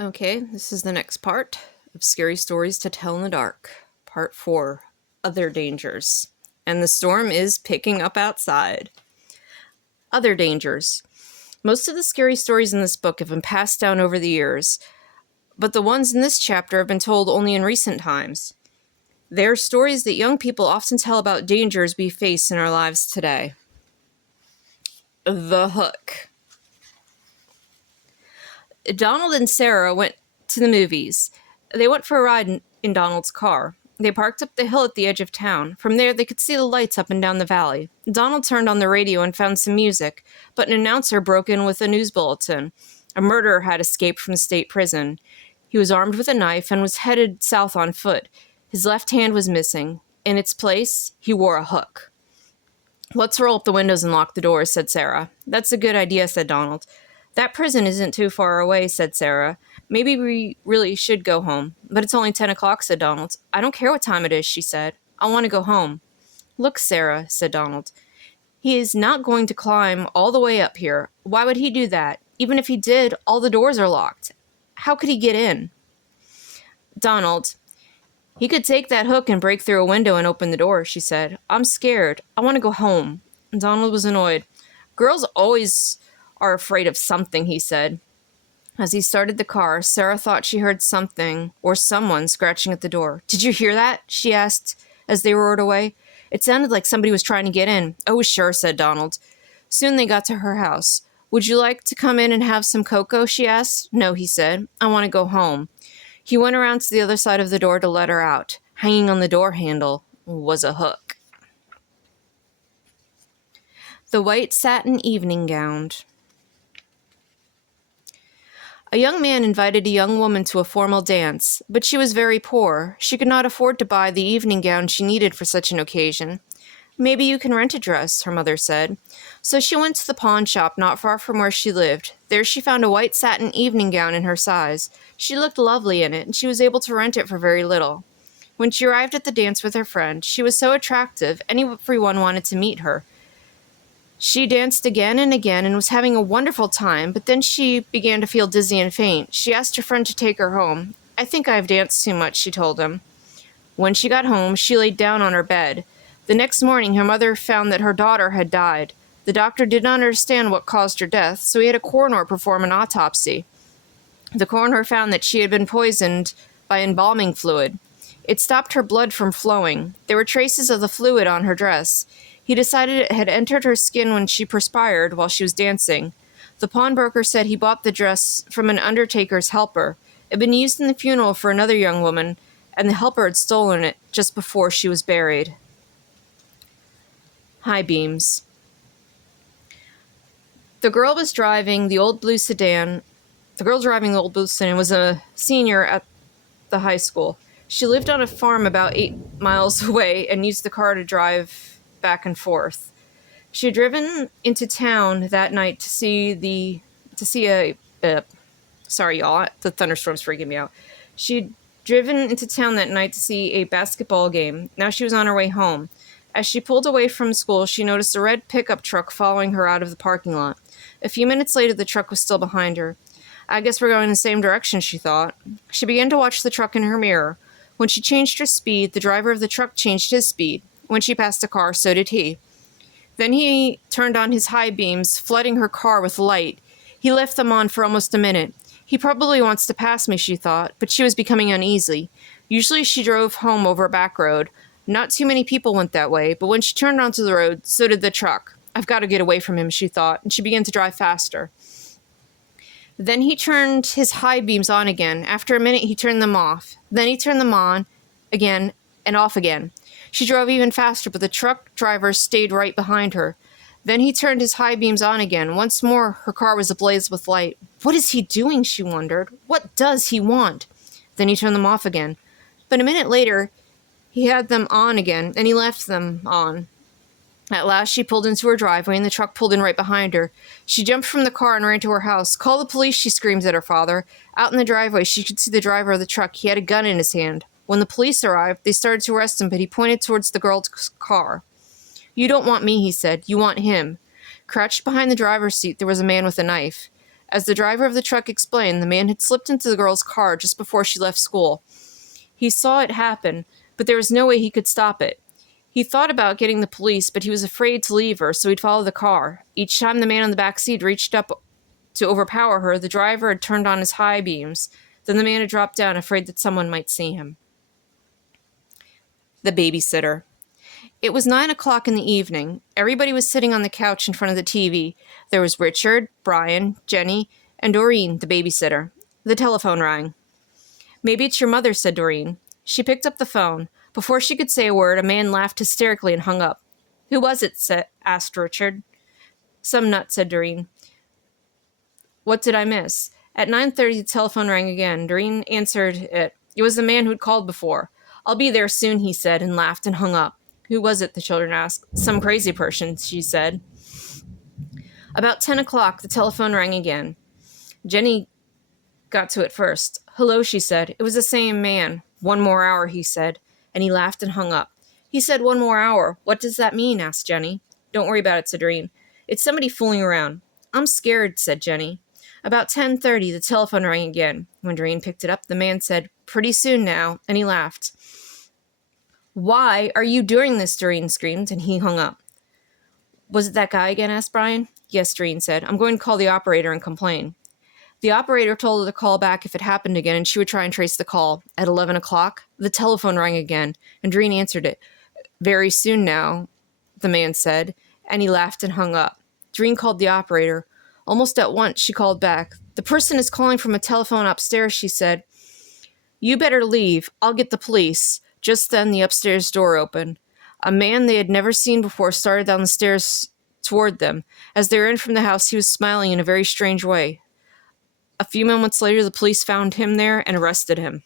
Okay, this is the next part of Scary Stories to Tell in the Dark. Part 4, Other Dangers. And the storm is picking up outside. Other dangers. Most of the scary stories in this book have been passed down over the years, but the ones in this chapter have been told only in recent times. They are stories that young people often tell about dangers we face in our lives today. The Hook. Donald and Sarah went to the movies. They went for a ride in Donald's car. They parked up the hill at the edge of town. From there, they could see the lights up and down the valley. Donald turned on the radio and found some music, but an announcer broke in with a news bulletin. A murderer had escaped from state prison. He was armed with a knife and was headed south on foot. His left hand was missing. In its place, he wore a hook. "Let's roll up the windows and lock the doors," said Sarah. "That's a good idea," said Donald. "That prison isn't too far away," said Sarah. "Maybe we really should go home." "But it's only 10 o'clock, said Donald. "I don't care what time it is," she said. "I want to go home." "Look, Sarah," said Donald. "He is not going to climb all the way up here. Why would he do that? Even if he did, all the doors are locked. How could he get in?" "Donald, he could take that hook and break through a window and open the door," she said. "I'm scared. I want to go home." Donald was annoyed. "Girls always are afraid of something," he said. As he started the car, Sarah thought she heard something or someone scratching at the door. "Did you hear that?" she asked as they roared away. "It sounded like somebody was trying to get in." "Oh, sure," said Donald. Soon they got to her house. "Would you like to come in and have some cocoa?" she asked. "No," he said. "I want to go home." He went around to the other side of the door to let her out. Hanging on the door handle was a hook. The White Satin Evening Gown. A young man invited a young woman to a formal dance, but she was very poor. She could not afford to buy the evening gown she needed for such an occasion. "Maybe you can rent a dress," her mother said. So she went to the pawn shop not far from where she lived. There she found a white satin evening gown in her size. She looked lovely in it, and she was able to rent it for very little. When she arrived at the dance with her friend, she was so attractive, everyone wanted to meet her. She danced again and again and was having a wonderful time, but then she began to feel dizzy and faint. She asked her friend to take her home. "I think I have danced too much," she told him. When she got home, she laid down on her bed. The next morning, her mother found that her daughter had died. The doctor did not understand what caused her death, so he had a coroner perform an autopsy. The coroner found that she had been poisoned by embalming fluid. It stopped her blood from flowing. There were traces of the fluid on her dress. He decided it had entered her skin when she perspired while she was dancing. The pawnbroker said he bought the dress from an undertaker's helper. It had been used in the funeral for another young woman, and the helper had stolen it just before she was buried. High beams. The girl driving the old blue sedan was a senior at the high school. She lived on a farm about 8 miles away and used the car to drive back and forth. She had driven into town that night sorry y'all, the thunderstorm's freaking me out. She'd driven into town that night to see a basketball game. Now she was on her way home. As she pulled away from school, she noticed a red pickup truck following her out of the parking lot. A few minutes later, the truck was still behind her. "I guess we're going in the same direction," she thought. She began to watch the truck in her mirror. When she changed her speed, the driver of the truck changed his speed. When she passed a car, so did he. Then he turned on his high beams, flooding her car with light. He left them on for almost a minute. "He probably wants to pass me," she thought, but she was becoming uneasy. Usually she drove home over a back road. Not too many people went that way, but when she turned onto the road, so did the truck. "I've got to get away from him," she thought, and she began to drive faster. Then he turned his high beams on again. After a minute, he turned them off. Then he turned them on again and off again. She drove even faster, but the truck driver stayed right behind her. Then he turned his high beams on again. Once more, her car was ablaze with light. What is he doing, she wondered. What does he want? Then he turned them off again. But a minute later, he had them on again, and he left them on. At last, she pulled into her driveway, and the truck pulled in right behind her. She jumped from the car and ran to her house. "Call the police," she screamed at her father. Out in the driveway, she could see the driver of the truck. He had a gun in his hand. When the police arrived, they started to arrest him, but he pointed towards the girl's car. "You don't want me," he said. "You want him." Crouched behind the driver's seat, there was a man with a knife. As the driver of the truck explained, the man had slipped into the girl's car just before she left school. He saw it happen, but there was no way he could stop it. He thought about getting the police, but he was afraid to leave her, so he'd follow the car. Each time the man on the back seat reached up to overpower her, the driver had turned on his high beams. Then the man had dropped down, afraid that someone might see him. The Babysitter. It was 9 o'clock in the evening. Everybody was sitting on the couch in front of the TV. There was Richard, Brian, Jenny, and Doreen, the babysitter. The telephone rang. "Maybe it's your mother," said Doreen. She picked up the phone. Before she could say a word, a man laughed hysterically and hung up. "Who was it?" asked Richard. "Some nut," said Doreen. "What did I miss?" At 9:30, the telephone rang again. Doreen answered it. It was the man who'd called before. "I'll be there soon," he said, and laughed and hung up. "Who was it?" the children asked. "Some crazy person," she said. About 10 o'clock, the telephone rang again. Jenny got to it first. "Hello," she said. It was the same man. "1 more hour," he said, and he laughed and hung up. "He said 1 more hour. What does that mean?" asked Jenny. "Don't worry about it," said Doreen. "It's somebody fooling around." "I'm scared," said Jenny. About 10:30, the telephone rang again. When Doreen picked it up, the man said, "Pretty soon now," and he laughed. "Why are you doing this?" Doreen screamed, and he hung up. "Was it that guy again?" asked Brian. "Yes," Doreen said. "I'm going to call the operator and complain." The operator told her to call back if it happened again, and she would try and trace the call. At 11 o'clock, the telephone rang again, and Doreen answered it. "Very soon now," the man said, and he laughed and hung up. Doreen called the operator. Almost at once, she called back. "The person is calling from a telephone upstairs," she said. "You better leave. I'll get the police." Just then, the upstairs door opened. A man they had never seen before started down the stairs toward them. As they ran from the house, he was smiling in a very strange way. A few moments later, the police found him there and arrested him.